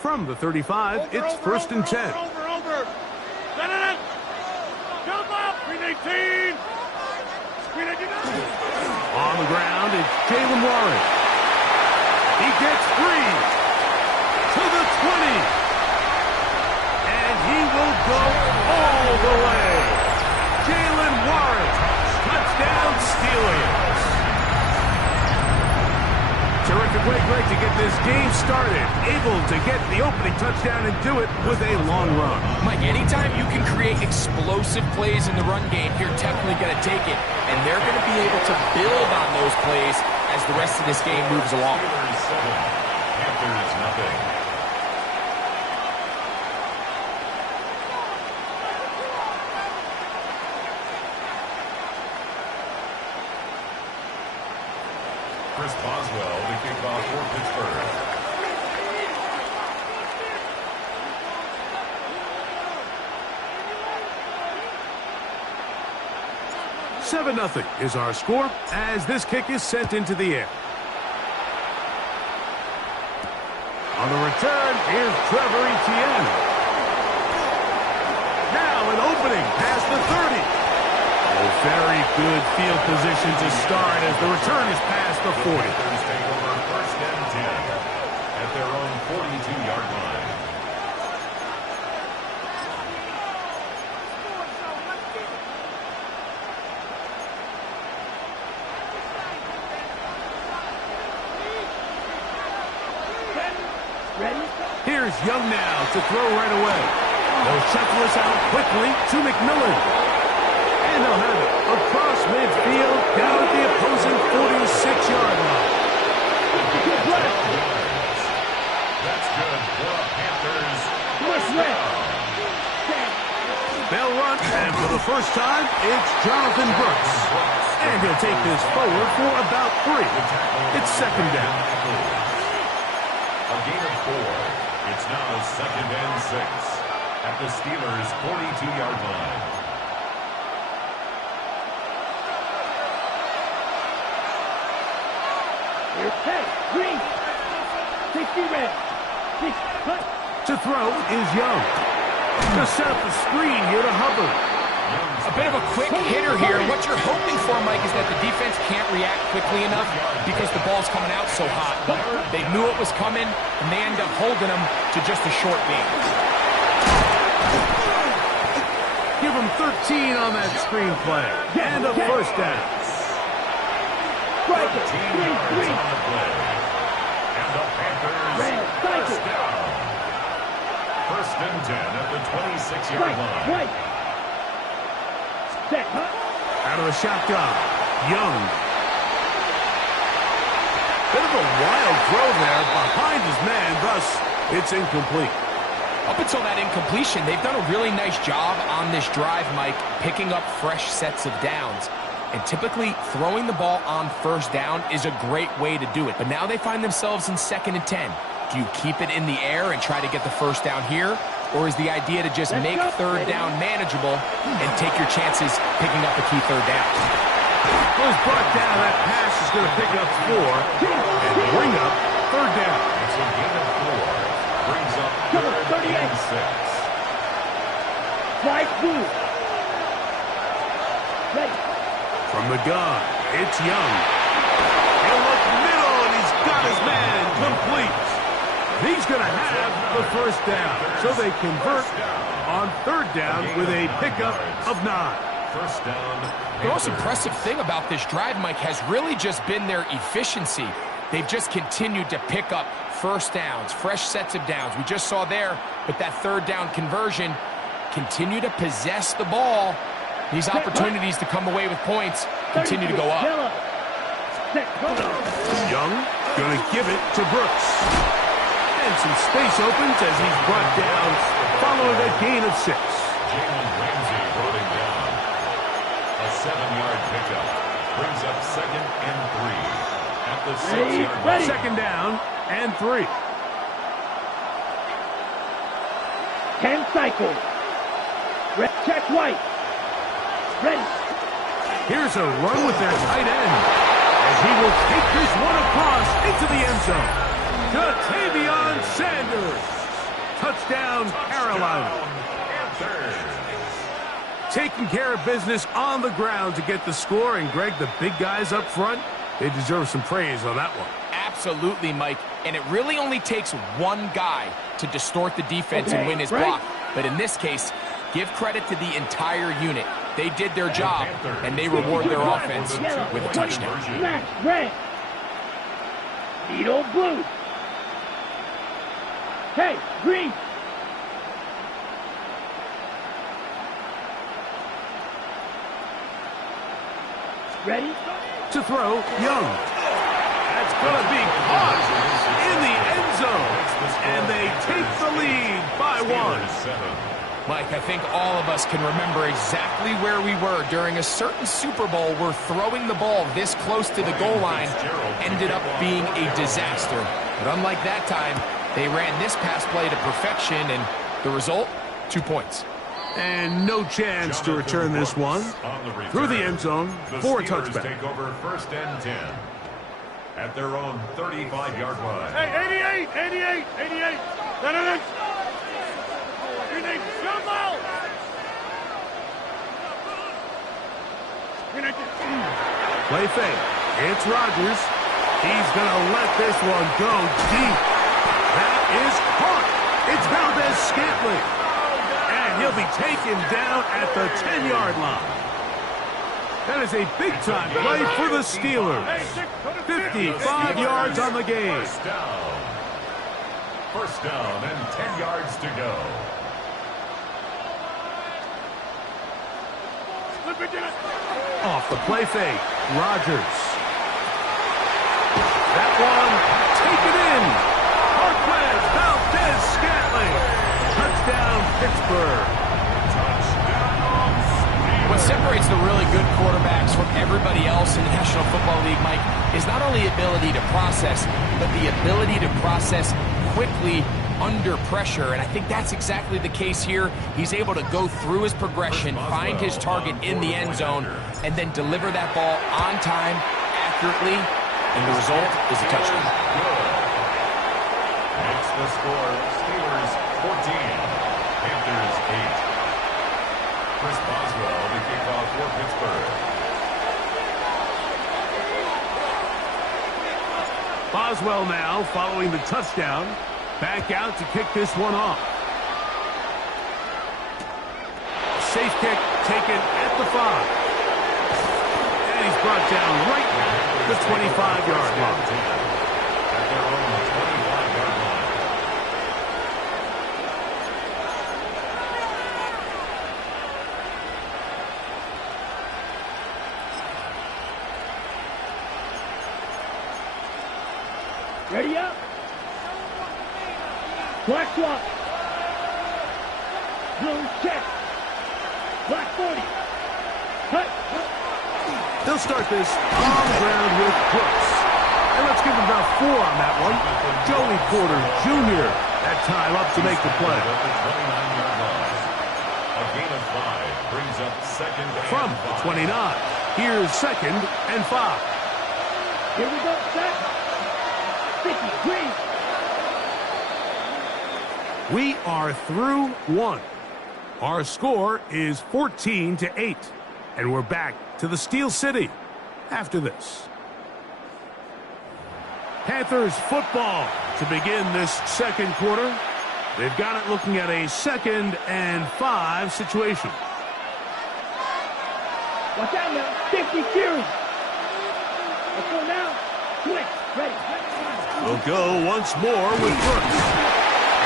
From the 35, it's first and 10. Over. Set it. Jump up. Screen 18. Screen 18. On the ground, it's Jalen Warren. He gets free to the 20. And he will go all the way. Jalen Warren, touchdown Steelers. Terrific way, Greg, to get this game started. Able to get the opening touchdown and do it with a long run. Mike, anytime you can create explosive plays in the run game, you're definitely going to take it. And they're going to be able to build on those plays as the rest of this game moves along. Panthers nothing. Chris Boswell to kick off for Pittsburgh. Seven 0 is our score as this kick is sent into the air. On the return, here's Trevor Etienne. Now an opening past the 30. Oh, very good field position to start as the return is past the 40. Take over first and 10 at their own 42-yard line. Here's Young now to throw right away. They'll shuffle this out quickly to McMillan. And they'll have it across midfield down at the opposing 46-yard line. That's good for the Panthers. They'll run, and for the first time, it's Jonathan Brooks. And he'll take this forward for about 3. It's second down. A gain of 4. It's now second and 6 at the Steelers' 42-yard line. To throw is Young. To set up the screen here to Hubbard. A bit of a quick hitter here. What you're hoping for, Mike, is that the defense can't react quickly enough because the ball's coming out so hot. But they knew it was coming, and they end up holding them to just a short game. Give them 13 on that screen play. And a first down. 13 yards on the play. And the Panthers first down. First and 10 at the 26-yard line. Out of the shotgun, Young. Bit of a wild throw there behind his man, thus it's incomplete. Up until that incompletion, they've done a really nice job on this drive, Mike, picking up fresh sets of downs. And typically, throwing the ball on first down is a great way to do it. But now they find themselves in second and 10. Do you keep it in the air and try to get the first down here? Or is the idea to just make third down manageable and take your chances picking up the key third down? Goes brought down. That pass is going to pick up 4 and bring up third down. It's a gain of 4. Brings up third and 6. From the gun, it's Young. He'll look middle, and he's got his man complete. He's going to have the first down, so they convert on third down with a pickup of 9. First down. The most impressive thing about this drive, Mike, has really just been their efficiency. They've just continued to pick up first downs, fresh sets of downs. We just saw there with that third down conversion, continue to possess the ball. These opportunities to come away with points continue to go up. Young going to give it to Brooks. And some space opens as he's brought down following a gain of 6. Jalen Ramsey brought him down. A 7-yard pickup. Brings up second and 3 at the 6-yard line. Second down and 3. 10 cycles. Check White. Ready. Here's a run with their tight end as he will take this one across into the end zone. Jatavion Sanders. Touchdown, Carolina. Taking care of business on the ground to get the score. And, Greg, the big guys up front, they deserve some praise on that one. Absolutely, Mike. And it really only takes one guy to distort the defense and win his block. But in this case, give credit to the entire unit. They did their job, and they reward their offense with a touchdown. Smash, red. Needle blue. Hey, green. Ready? To throw, Young. That's going to be caught in the end zone. And they take the lead by 1. Mike, I think all of us can remember exactly where we were during a certain Super Bowl where throwing the ball this close to the goal line ended up being a disaster. But unlike that time, they ran this pass play to perfection, and the result, 2 points. And no chance to return this one through the end zone for a touchback. Take over 1st and 10 at their own 35-yard line. Hey, 88. We need jump out. Play fake. It's Rodgers. He's going to let this one go deep. That is caught. It's Valdez-Scantling. And he'll be taken down at the 10-yard line. That is a big-time play for the Steelers. 55 yards on the game. First down and 10 yards to go. Off the play fake, Rodgers. That one taken in. Marquez Valdez-Scantling. Touchdown, Pittsburgh. What separates the really good quarterbacks from everybody else in the National Football League, Mike, is not only ability to process, but the ability to process quickly under pressure, and I think that's exactly the case here. He's able to go through his progression, find his target in the end zone, and then deliver that ball on time, accurately, and the result is a touchdown. Makes the score Steelers 14, Panthers 8. Chris Boswell to kick off for Pittsburgh. Boswell now following the touchdown. Back out to kick this one off. Safe kick taken at the 5. And he's brought down right at the 25-yard line. At their own 25-yard line. Ready up. Black swap. Blue check. Black 40. Cut. They'll start this on the ground with Brooks. And let's give him about 4 on that one. Joey Porter Jr. that time up to make the play. A gain of 5 brings up 2nd and From 5. the 29. Here's 2nd and 5. Here we go, set. 50, green. We are through 1. Our score is 14-8. And we're back to the Steel City after this. Panthers football to begin this second quarter. They've got it looking at a 2nd and 5 situation. Watch out now. 50 series. Let's go now. Switch. Ready. We'll go once more with Brooks.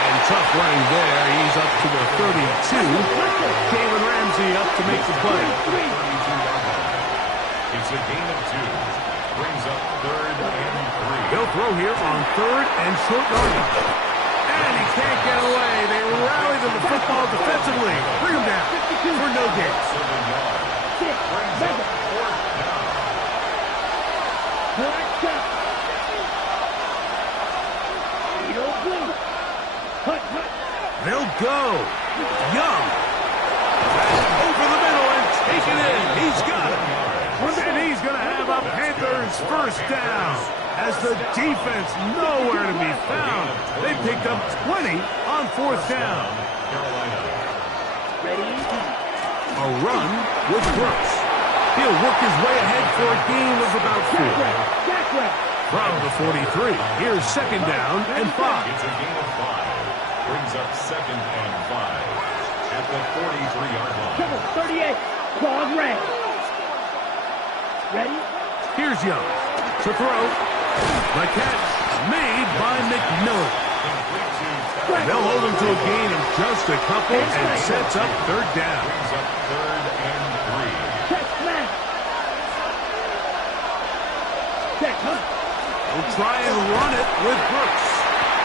And tough running there. He's up to the 32. Jalen Ramsey up to make the play. It's a gain of 2. Brings up 3rd and 3. He'll throw here on 3rd and short yardage. And he can't get away. They rally to the football defensively. Bring him down for no gain. 7 yards. Brings up 4th down. Black shot. Needle blue. Hut. They'll go. Young. Over the middle and take it in. He's got it. And he's going to have a Panthers first down. as the defense nowhere to be found. They picked up 20 on 4th down. Ready? A run with Brooks. He'll work his way ahead for a gain of about 4. From the 43, here's 2nd down and 5. It's a gain of 5. Brings up 2nd and 5 at the 43-yard line. 38. Claude red. Ready? Here's Young to throw. The catch made by McMillan. They'll hold him to a gain of just a couple and sets up 3rd down. Brings up 3rd and 3. Check smash. Check, huh? He'll try and run it with Brooks.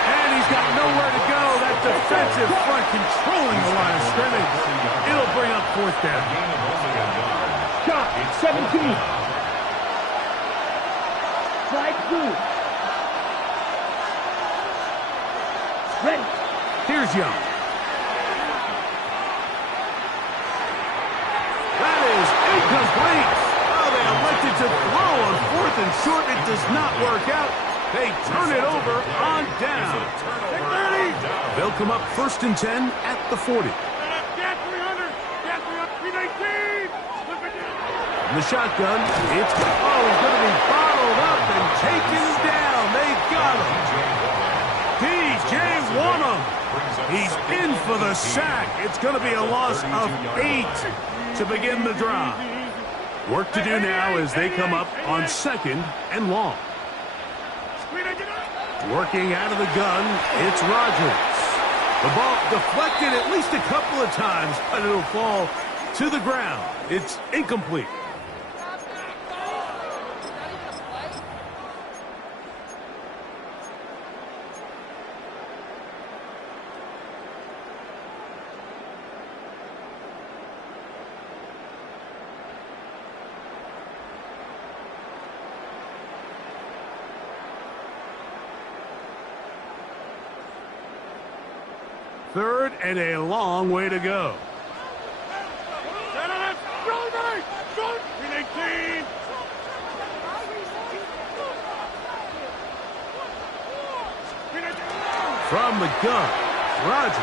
And he's got nowhere to go. That defensive front controlling the line of scrimmage. It'll bring up 4th down. Gain of only a yard. Shot. 17. Slide through. Ready. Here's Young. That is incomplete. Oh, they elected to throw on 4th and short. It does not work out. They turn it over on down. They'll come up 1st and 10 at the 40. Get 300. Get 318. In the shotgun, it's he's going to be bottled up and taken down. They got him. DJ Wanham. He's in for the sack. It's going to be a loss of 8 to begin the drive. Work to do now as they come up on 2nd and long. Working out of the gun, it's Rodgers. The ball deflected at least a couple of times, but it'll fall to the ground. It's incomplete. Third and a long way to go. 318. From the gun, Rodgers.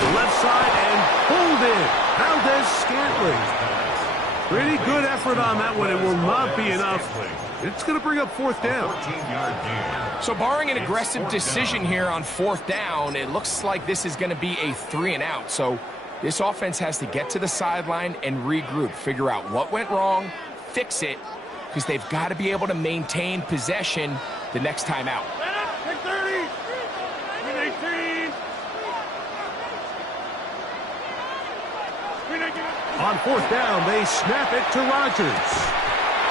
The left side and pulled in. Valdez-Scantling. Pretty good effort on that one. It will not be enough. It's going to bring up 4th down. 14-yard gain. So barring an aggressive decision here on 4th down, it looks like this is going to be a 3 and out. So this offense has to get to the sideline and regroup, figure out what went wrong, fix it, because they've got to be able to maintain possession the next time out. 30. 318. On 4th down, they snap it to Rodgers.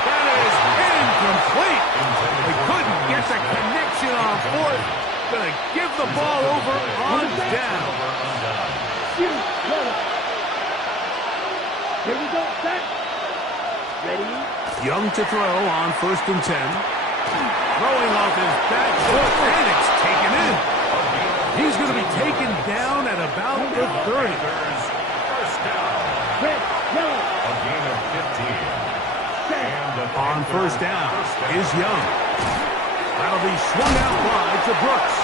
That is incomplete. They couldn't get the connection on 4th. Going to give the ball over on down. Here we go, set. Ready? Young to throw on 1st and 10. Throwing off his back foot, and it's taken in. He's going to be taken down at about the 30. First down. Red, yellow. A gain of 15. On 1st down is Young. That'll be swung out wide to Brooks.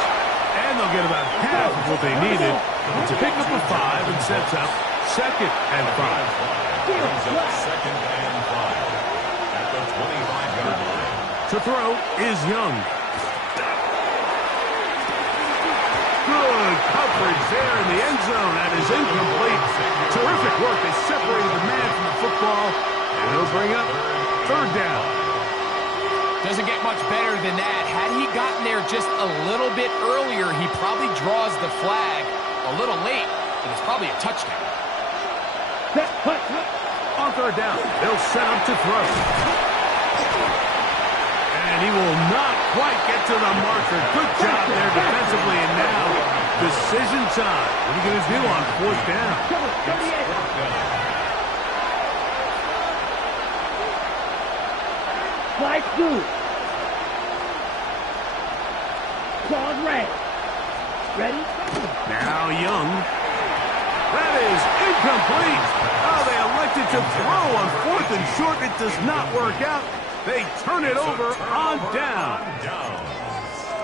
And they'll get about half of what they needed. It's a pickup of 5 and sets up 2nd and 5. Brings up 2nd and 5 at the 25-yard line. To throw is Young. Good coverage there in the end zone. That is incomplete. Terrific work. They separated the man from the football. And it'll bring up 3rd down. Doesn't get much better than that. Had he gotten there just a little bit earlier, he probably draws the flag a little late, and it's probably a touchdown. On 3rd down, they'll set up to throw. And he will not quite get to the marker. Good job there defensively, and now decision time. What are you going to do on 4th down? Slide through. Claude red. Ready? Now Young. That is incomplete. Oh, they elected to throw on 4th and short. It does not work out. They turn it over on down.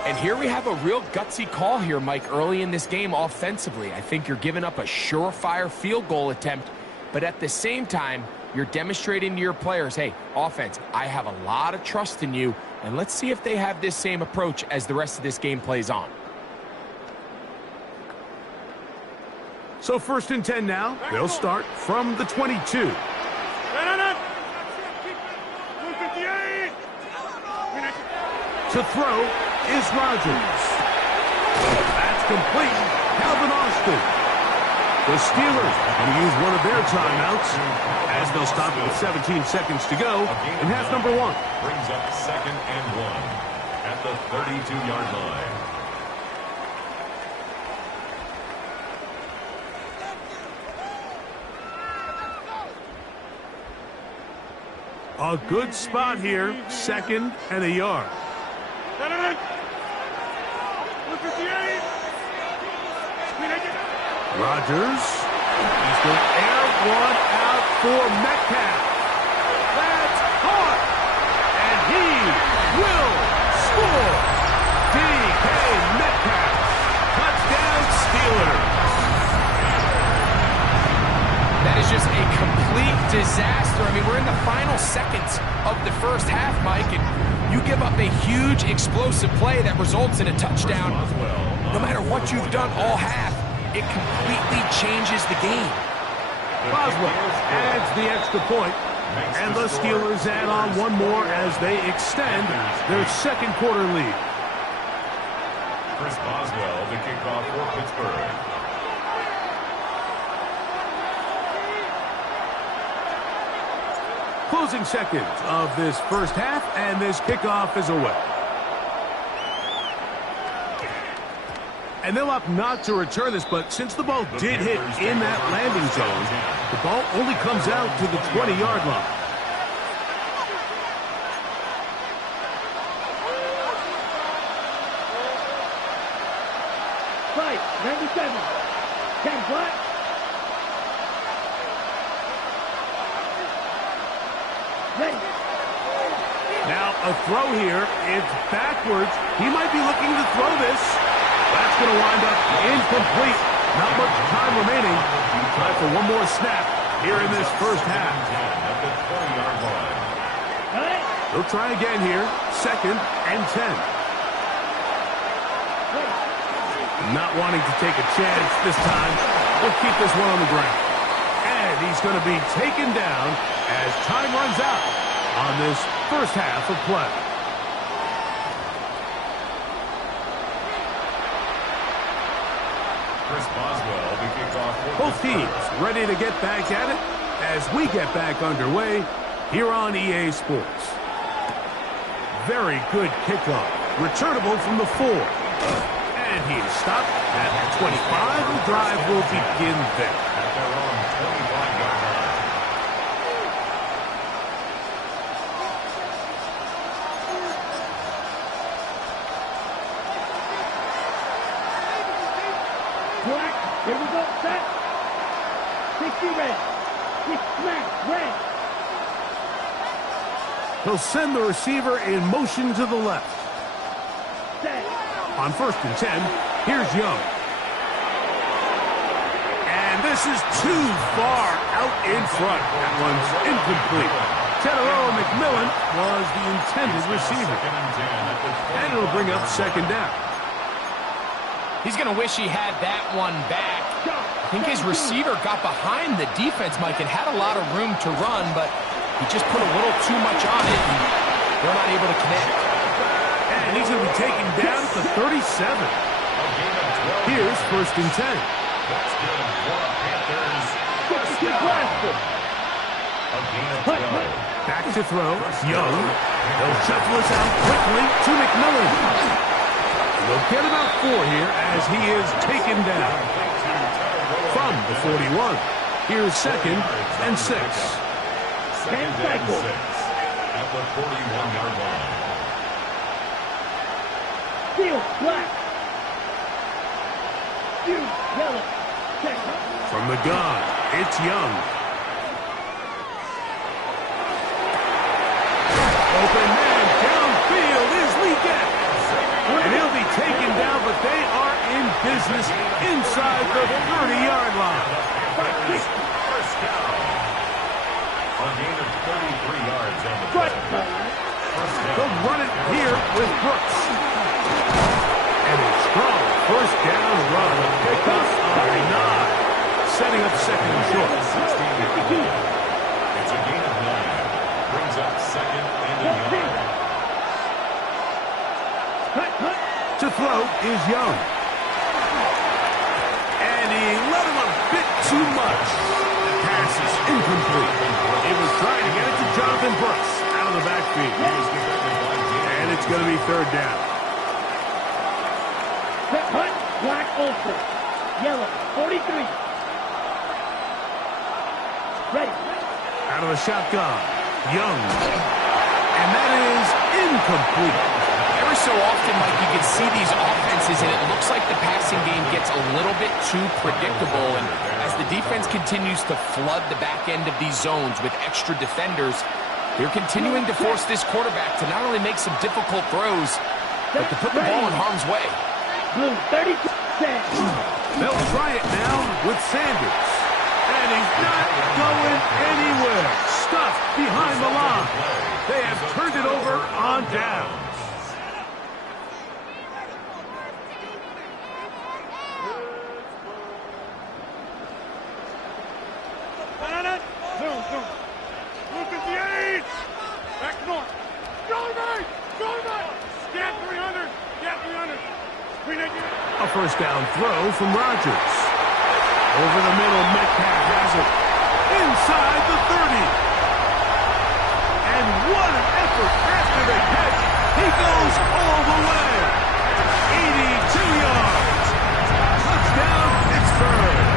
And here we have a real gutsy call here, Mike, early in this game offensively. I think you're giving up a surefire field goal attempt, but at the same time, you're demonstrating to your players, hey, offense, I have a lot of trust in you, and let's see if they have this same approach as the rest of this game plays on. So 1st and 10 now. They'll start from the 22. To throw is Rodgers. That's complete. Calvin Austin. The Steelers going to use one of their timeouts as they'll stop with 17 seconds to go in half number 1. Brings up 2nd and 1 at the 32-yard line. A good spot here, 2nd and a yard. Rodgers. He's going to air one out for Metcalf. That's caught. And he will score. DK Metcalf. Touchdown Steelers. That is just a complete disaster. I mean, we're in the final seconds of the first half, Mike, and you give up a huge explosive play that results in a touchdown. No matter what you've done all half, it completely changes the game. Boswell adds the extra point, and the Steelers add on one more as they extend their 2nd quarter lead. Chris Boswell to kick off for Pittsburgh. Closing seconds of this first half, and this kickoff is away. And they'll opt not to return this, but since the ball did hit in that landing zone, the ball only comes out to the 20-yard line. Fight, 97. 10 black. Ready. Now a throw here. It's backwards. He might be looking to throw this. That's going to wind up incomplete. Not much time remaining. Time for one more snap here in this first half. They'll try again here. 2nd and 10. Not wanting to take a chance this time. We'll keep this one on the ground. And he's going to be taken down as time runs out on this first half of play. Chris Boswell to kick off for Both teams ready to get back at it as we get back underway here on EA Sports. Very good kickoff. Returnable from the 4. And he is stopped at the 25. The drive will begin there. at their own 25-yard line. Black, here we go, set. 60 red. 6 smack, red. He'll send the receiver in motion to the left. Set. On 1st and 10, here's Young. And this is too far out in front. That one's incomplete. Tedero McMillan was the intended receiver. And it'll bring up 2nd down. He's going to wish he had that one back. I think his receiver got behind the defense, Mike, and had a lot of room to run, but he just put a little too much on it, and they're not able to connect. And he's going to be taken down at the 37. Here's 1st and 10. That's good for the Panthers. First Good down. blast. A gain of 12. Back to throw. Young. They'll shuffle us out quickly to McMillan. They'll get about 4 here as he is taken down. From the 41. Here's 2nd and 6. Second and 6 at the 41-yard line. Steel, black. Steel, yellow. Check. From the gun, it's Young. open man downfield is Leggett. And he'll be taken down, but they are in business inside the 30-yard line. First down. A gain of 33 yards on the play. They'll run it here with Brooks. And a strong first down run. A pickup of 9. Setting up second and short. It's a gain of 9. Brings up second and a yard. To throw is Young. And he let him a bit too much. The pass is incomplete. He was trying to get it to Jonathan Brooks out of the backfield. And it's going to be third down. Black ultra. Yellow. 43. Ready. Out of the shotgun. Young. And that is incomplete. Every so often, Mike, you can see these offenses, and it looks like the passing game gets a little bit too predictable. And as the defense continues to flood the back end of these zones with extra defenders, they're continuing to force this quarterback to not only make some difficult throws, but to put the ball in harm's way. Blue, 32. They'll try it now with Sanders. And he's not going anywhere. Stuffed behind the line. They have turned it over on downs. Blue 58. Back north. Go right. Scan 300. Scan 300. A first down throw from Rodgers. Over the middle, Metcalf has it. Inside the 30. And what an effort after the catch. He goes all the way. 82 yards. Touchdown, Pittsburgh.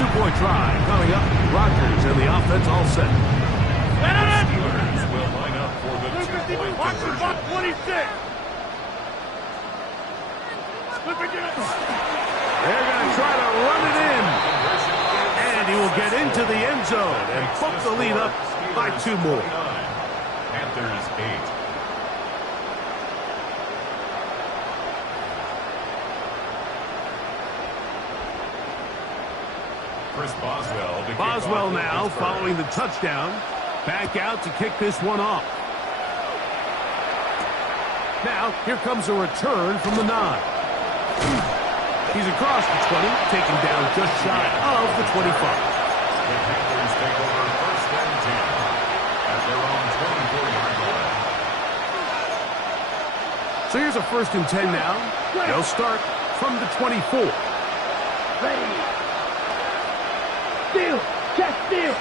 Two-point try coming up. Rodgers and the offense all set. Steelers will line up for the two-point conversion. 26. They're going to try to run it in. And he will get into the end zone and bump the lead up by 2 more. Panthers 8. Chris Boswell now following the touchdown. Back out to kick this one off. Now, here comes a return from the 9. He's across the 20, taken down just shy of the 25. The Panthers take over first and 10 at their own 24-yard line. So here's a first and 10 now. They'll start from the 24. Ready. Steal. Check steal.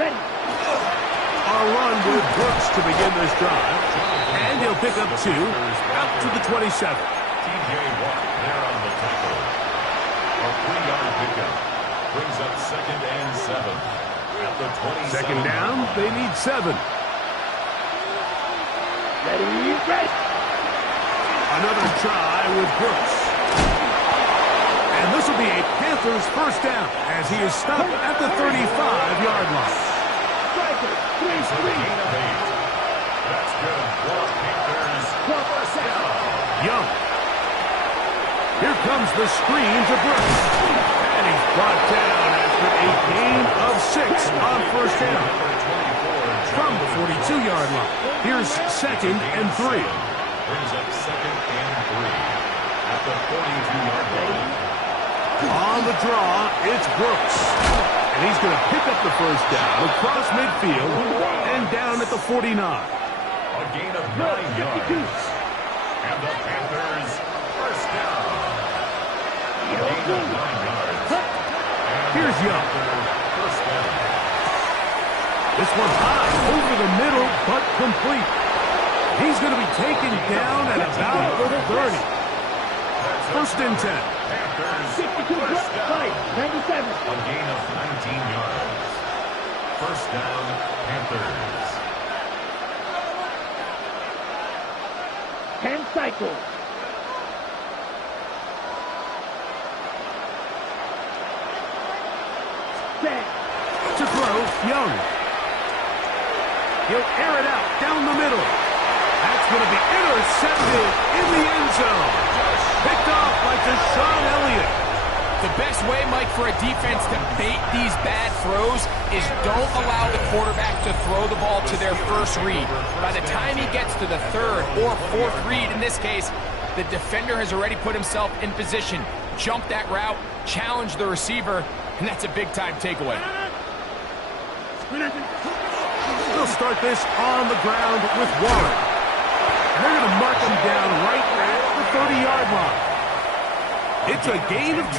Ready. A run with Brooks to begin this drive. And he'll pick up 2 out to the 27. TJ Watt there on the tackle. A 3-yard pickup brings up second and 7 at the 27. Second down, they need 7. Ready. Another try with Brooks. And this will be a Panthers first down as he is stopped at the 35-yard line. It's a gain of 8. That's good for Panthers first down. Young. Here comes the screen to Brooks. And he's brought down after a gain of 6 on first down. From the 42-yard line. Here's second and 3. Brings up second and 3 at the 42-yard line. On the draw, it's Brooks. And he's going to pick up the first down across midfield and down at the 49. A gain of 9 yards. And the Panthers first down. A gain of 9 yards. Here's Young. First down. This one's high over the middle, but complete. He's going to be taken down at about the 30. First and 10. Panthers 62 first down. 97. A gain of 19 yards. First down, Panthers. 10 cycles. Set. To throw, Young. He'll air it out down the middle. That's going to be intercepted in the end zone. Picked off by Deshaun Elliott. The best way, Mike, for a defense to bait these bad throws is don't allow the quarterback to throw the ball to their first read. By the time he gets to the third or fourth read, in this case, the defender has already put himself in position, jumped that route, challenged the receiver, and that's a big-time takeaway. They'll start this on the ground with Warren. And they're going to mark him down right at the 30-yard line. It's a gain of 10.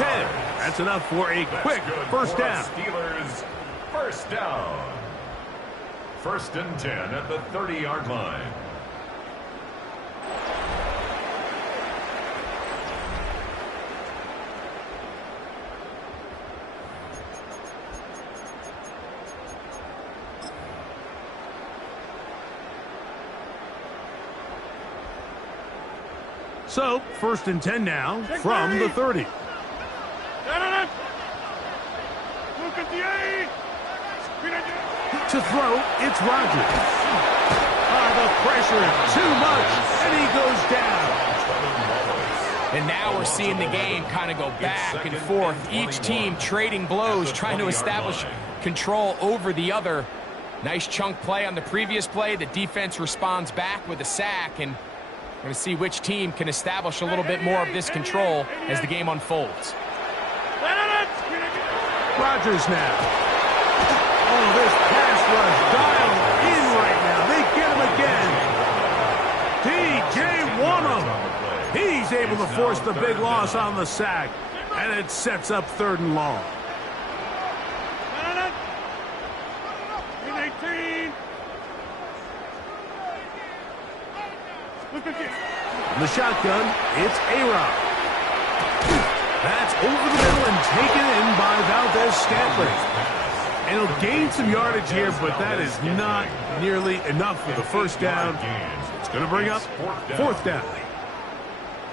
That's enough for a quick first down. Steelers, first down. First and 10 at the 30-yard line. So, first and 10 now from the 30. Look at the eight. To throw, it's Rodgers. The pressure is too much, and he goes down. And now we're seeing the game kind of go back and forth. Each team trading blows, trying to establish control over the other. Nice chunk play on the previous play. The defense responds back with a sack, and we're going to see which team can establish a little bit more of this control as the game unfolds. Rodgers now. Oh, this pass rush dialed in right now. They get him again. DJ Wanham. He's able to force the big loss on the sack, and it sets up third and long. 18. Look at this. In the shotgun, it's A-Rod. That's over the middle and taken in by Valdez-Scantling. And he'll gain some yardage here, but that is not nearly enough for the first down. It's going to bring up fourth down.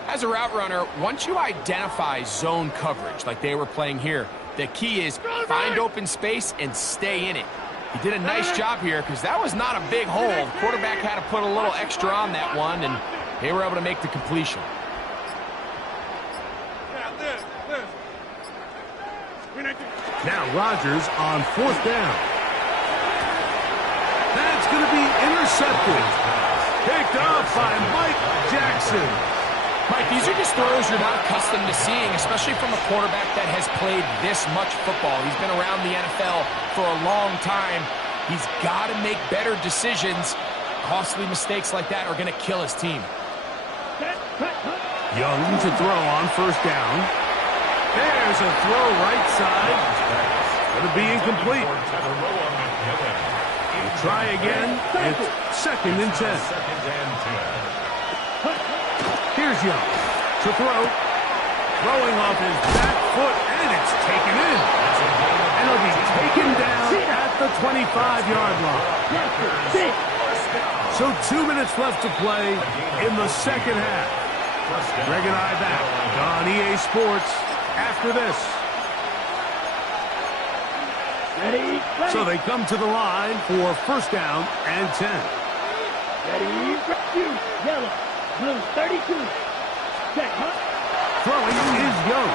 As a route runner, once you identify zone coverage like they were playing here, the key is find open space and stay in it. He did a nice job here because that was not a big hole. The quarterback had to put a little extra on that one, and they were able to make the completion. Now Rodgers on fourth down. That's going to be intercepted. Picked off by Mike Jackson. Mike, these are just throws you're not accustomed to seeing, especially from a quarterback that has played this much football. He's been around the NFL for a long time. He's got to make better decisions. Costly mistakes like that are going to kill his team. Young to throw on first down. There's a throw right side. Going to be incomplete. We'll try again. It's second and 10. Here's Young to throw. Throwing off his back foot, and it's taken in. And it'll be taken down at the 25-yard line. So 2 minutes left to play in the second half. Greg and I back on EA Sports after this. Ready? So they come to the line for first down and 10. Ready? You. Yellow. Blue 32. Set. Throwing is Young.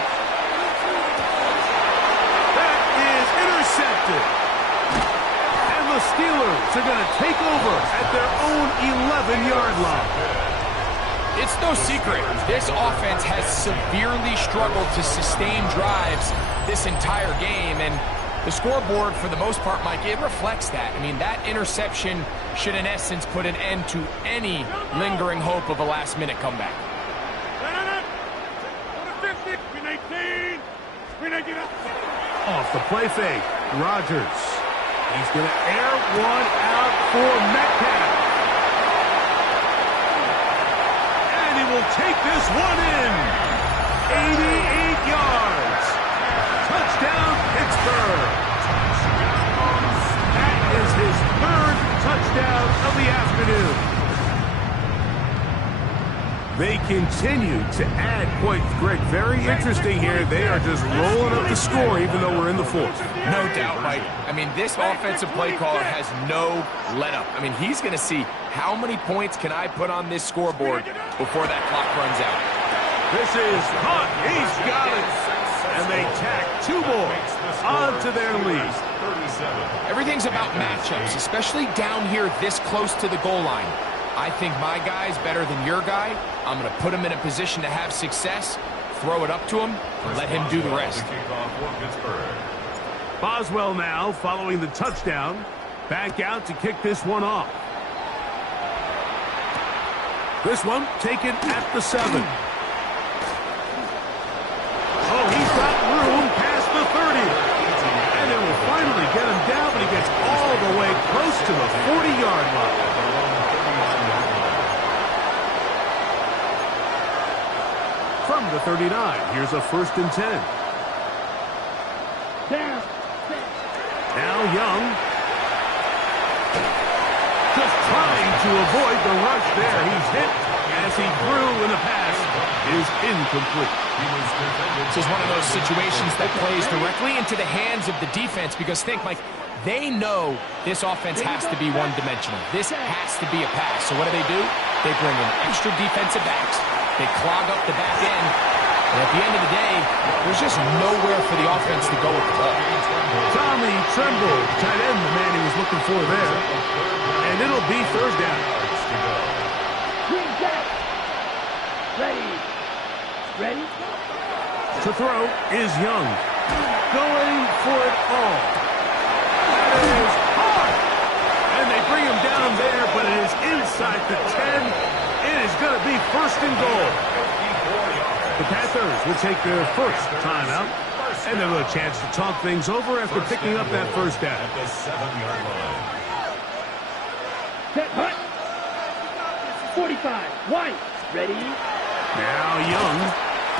That is intercepted. And the Steelers are going to take over at their own 11-yard line. It's no secret, this offense has severely struggled to sustain drives this entire game, and the scoreboard, for the most part, Mike, it reflects that. I mean, that interception should, in essence, put an end to any lingering hope of a last-minute comeback. Off the play fake, Rodgers. He's going to air one out for Metcalf. And he will take this one in. 88 yards. Touchdown, Pittsburgh. That is his third touchdown of the afternoon. They continue to add points, Greg. Very interesting here. They are just rolling up the score even though we're in the fourth. No doubt, Mike. I mean, this offensive play caller has no let-up. I mean, he's going to see how many points can I put on this scoreboard before that clock runs out. This is caught. He's got it. And they tack 2 more onto their lead. Everything's about matchups, especially down here this close to the goal line. I think my guy's better than your guy. I'm going to put him in a position to have success, throw it up to him, and let him do the rest. Boswell now following the touchdown. Back out to kick this one off. This one taken at the 7. Oh, he's got room past the 30. And it will finally get him down, but he gets all the way close to the 40-yard line. From the 39, here's a 1st and 10. Down. Now Young. Just trying to avoid the rush there. He's hit as he threw, and the pass is incomplete. This is one of those situations that plays directly into the hands of the defense because think, Mike, they know this offense has to be one-dimensional. This has to be a pass. So what do? They bring in extra defensive backs. They clog up the back end. And at the end of the day, there's just nowhere for the offense to go with the ball. Tommy Tremble, tight end, the man he was looking for there. And it'll be 3rd down. Green jack. Ready. To throw is Young. Going for it all. That is hard. And they bring him down there, but it is inside the 10. It is going to be 1st and goal. The Panthers will take their first timeout, and they'll have a chance to talk things over after picking up that 1st down. At the 7-yard line. Set hut. 45. White. Ready. Now Young.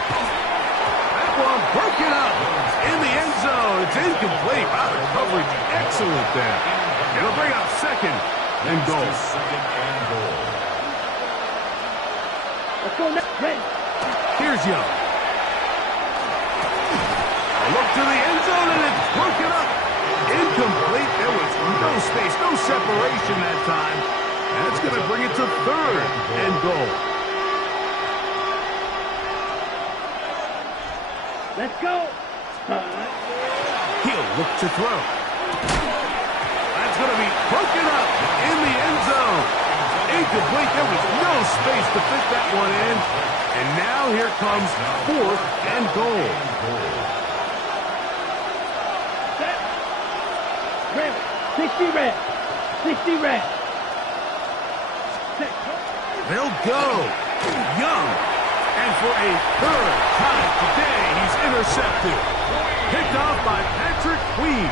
That one broken up in the end zone. It's incomplete. Wow, the coverage excellent there. It'll bring up 2nd and goal. 2nd and goal. Let's go next. Ready. Here's Young. A look to the end zone, and it's broken up. Incomplete. There was no space, no separation that time. That's going to bring it to 3rd and goal. Let's go. He'll look to throw. That's going to be broken up in the end zone. Incomplete. There was no space to fit that one in. And now here comes 4th and goal. Set. Red. 60 red. 60 red. Set. They'll go. Young. And for a 3rd time today, he's intercepted. Picked off by Patrick Queen.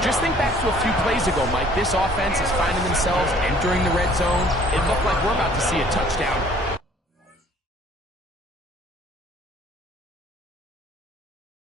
Just think back to a few plays ago, Mike. This offense is finding themselves entering the red zone. It looked like we're about to see a touchdown.